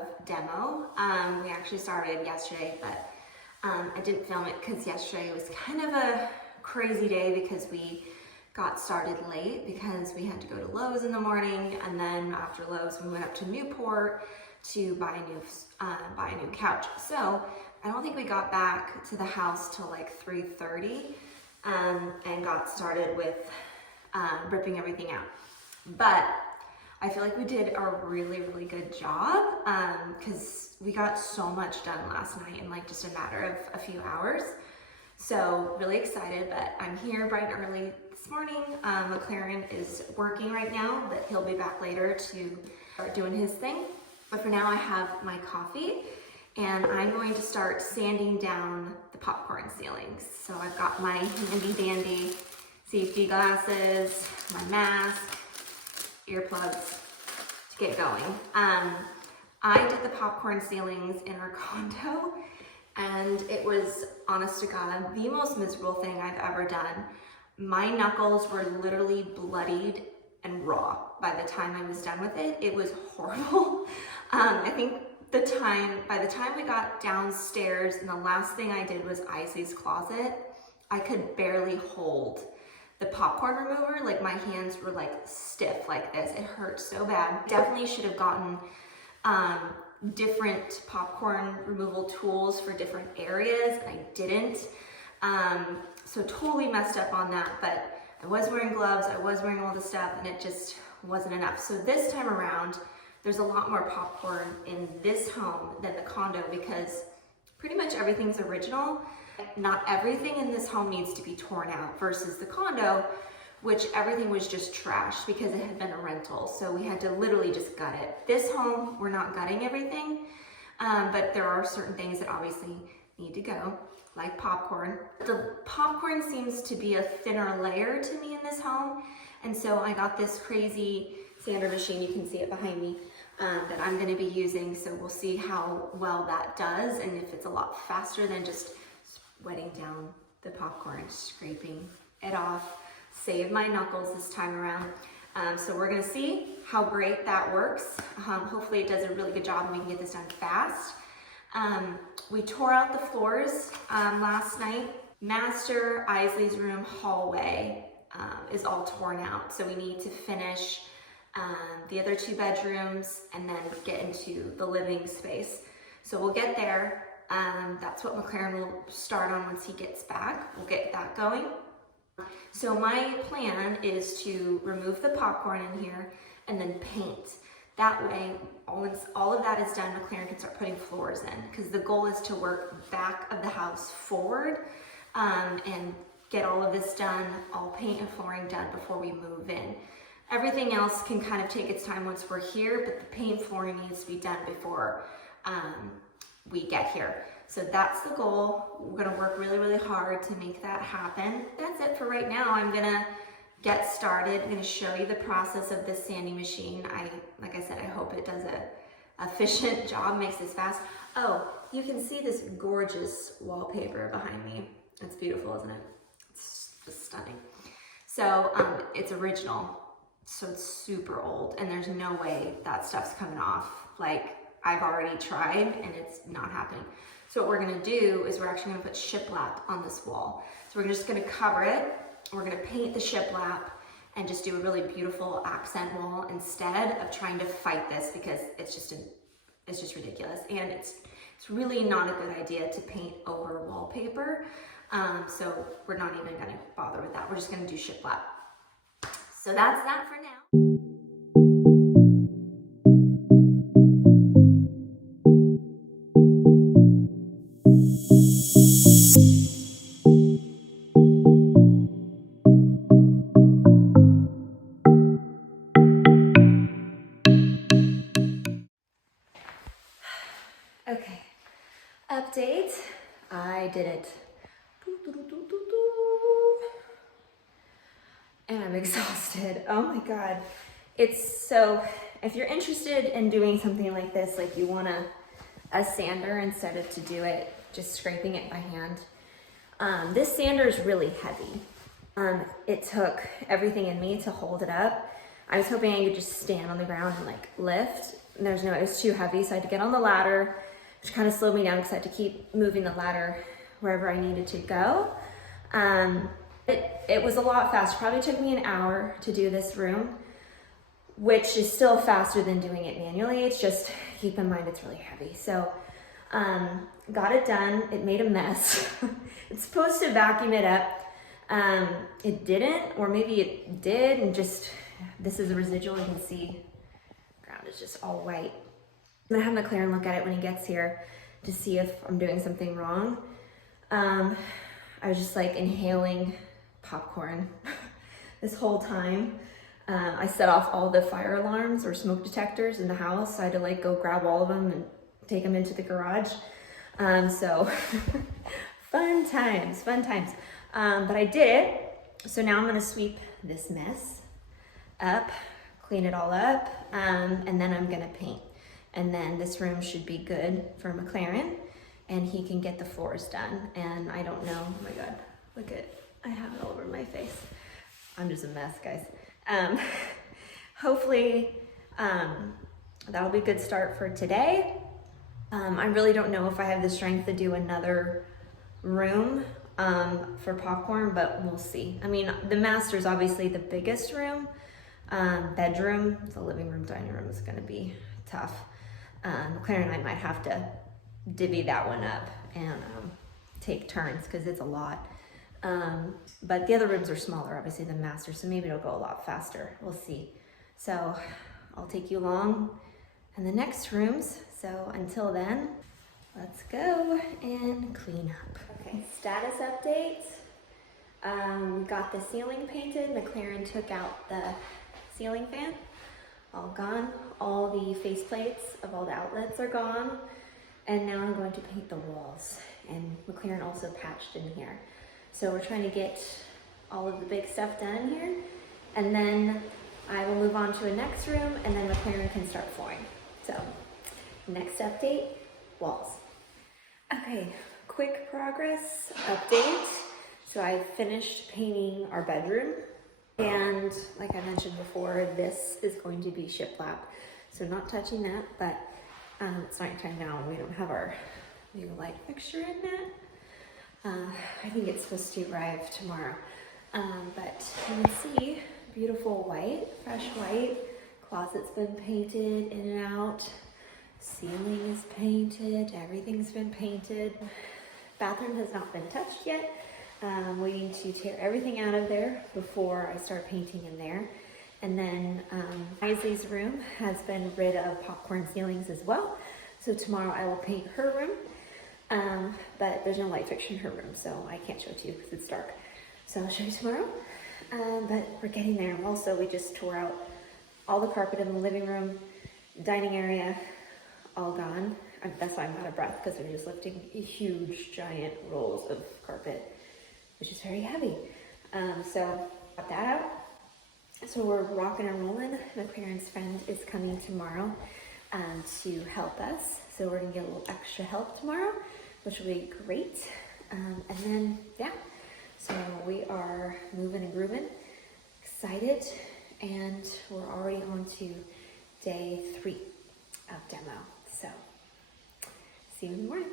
of demo. We actually started yesterday, but I didn't film it because yesterday was kind of a crazy day because we got started late because we had to go to Lowe's in the morning, and then after Lowe's we went up to Newport to buy a new couch. So I don't think we got back to the house till like 3:30 and got started with ripping everything out. But I feel like we did a really good job because we got so much done last night in like just a matter of a few hours. So really excited, but I'm here bright and early this morning. McLaren is working right now, but he'll be back later to start doing his thing. But for now I have my coffee and I'm going to start sanding down the popcorn ceilings. So I've got my handy dandy safety glasses, my mask, earplugs to get going. I did the popcorn ceilings in our condo and it was, honest to God, the most miserable thing I've ever done. My knuckles were literally bloodied and raw by the time I was done with it. It was horrible. I think by the time we got downstairs and the last thing I did was Isley's closet, I could barely hold the popcorn remover. Like my hands were like stiff like this. It hurt so bad. Definitely should have gotten different popcorn removal tools for different areas, and I didn't. So totally messed up on that, but I was wearing gloves, I was wearing all the stuff, and it just wasn't enough. So this time around, there's a lot more popcorn in this home than the condo because pretty much everything's original. Not everything in this home needs to be torn out versus the condo, which everything was just trashed because it had been a rental. So we had to literally just gut it. This home, we're not gutting everything, but there are certain things that obviously need to go, like popcorn. The popcorn seems to be a thinner layer to me in this home. And so I got this crazy sander machine, you can see it behind me, that I'm gonna be using. So we'll see how well that does and if it's a lot faster than just wetting down the popcorn, scraping it off. Save my knuckles this time around. So we're gonna see how great that works. Hopefully it does a really good job and we can get this done fast. We tore out the floors last night. Master, Isley's room, hallway is all torn out. So we need to finish the other two bedrooms and then get into the living space. So we'll get there. That's what McLaren will start on once he gets back. We'll get that going. So my plan is to remove the popcorn in here and then paint. That way, once all of that is done, McLaren can start putting floors in because the goal is to work back of the house forward and get all of this done, all paint and flooring done before we move in. Everything else can kind of take its time once we're here, but the paint and flooring needs to be done before we get here. So that's the goal. We're gonna work really hard to make that happen. That's it for right now. I'm gonna get started. I'm gonna show you the process of this sanding machine. Like I said, I hope it does a efficient job, makes this fast. Oh, you can see this gorgeous wallpaper behind me. It's beautiful, isn't it? It's just stunning. So it's original, so it's super old, and there's no way that stuff's coming off. Like, I've already tried and it's not happening. So what we're gonna do is we're actually gonna put shiplap on this wall. So we're just gonna cover it. We're gonna paint the shiplap and just do a really beautiful accent wall instead of trying to fight this because it's just ridiculous. And it's really not a good idea to paint over wallpaper. So we're not even gonna bother with that. We're just gonna do shiplap. So that's that for now. Okay, update. I did it. And I'm exhausted. Oh my God. If you're interested in doing something like this, like you want a sander instead of to do it, just scraping it by hand. This sander is really heavy. It took everything in me to hold it up. I was hoping I could just stand on the ground and like lift, it's too heavy, so I had to get on the ladder, which kind of slowed me down because I had to keep moving the ladder wherever I needed to go. It was a lot faster. Probably took me an hour to do this room, which is still faster than doing it manually. It's just, keep in mind it's really heavy. So got it done. It made a mess. It's supposed to vacuum it up. It didn't, or maybe it did, and just, this is a residual. You can see the ground is just all white. I'm gonna have McLaren look at it when he gets here to see if I'm doing something wrong. I was just like inhaling popcorn this whole time. I set off all the fire alarms or smoke detectors in the house. So I had to like go grab all of them and take them into the garage. So fun times. But I did it. So now I'm gonna sweep this mess up, clean it all up, and then I'm gonna paint. And then this room should be good for McLaren, and he can get the floors done. And I don't know, oh my God, look at, I have it all over my face. I'm just a mess, guys. Hopefully that'll be a good start for today. I really don't know if I have the strength to do another room for popcorn, but we'll see. I mean, the master's obviously the biggest room. Bedroom, the living room, dining room is gonna be tough. McLaren and I might have to divvy that one up and take turns because it's a lot. But the other rooms are smaller, obviously, than master, so maybe it'll go a lot faster. We'll see. So I'll take you along in the next rooms. So until then, let's go and clean up. Okay, status update. We got the ceiling painted. McLaren took out the ceiling fan. All gone. All the face plates of all the outlets are gone. And now I'm going to paint the walls. And McLaren also patched in here. So we're trying to get all of the big stuff done in here. And then I will move on to a next room, and then McLaren can start flooring. So next update, walls. Okay, quick progress update. So I finished painting our bedroom. And like I mentioned before, this is going to be shiplap. So not touching that, but it's nighttime now and we don't have our new light fixture in yet. I think it's supposed to arrive tomorrow. But you can see beautiful white, fresh white. Closet's been painted in and out. Ceiling is painted, everything's been painted. Bathroom has not been touched yet. I'm waiting to tear everything out of there before I start painting in there. And then Isley's room has been rid of popcorn ceilings as well. So tomorrow I will paint her room. But there's no light fixture in her room, so I can't show it to you because it's dark. So I'll show you tomorrow. But we're getting there. Also, we just tore out all the carpet in the living room, dining area, all gone. That's why I'm out of breath, because we're just lifting huge, giant rolls of carpet, which is very heavy. So got that out. So we're rocking and rolling. McLaren's friend is coming tomorrow to help us. So we're gonna get a little extra help tomorrow, which will be great. And then, yeah, so we are moving and grooving, excited, and we're already on to day 3 of demo. So see you in the morning.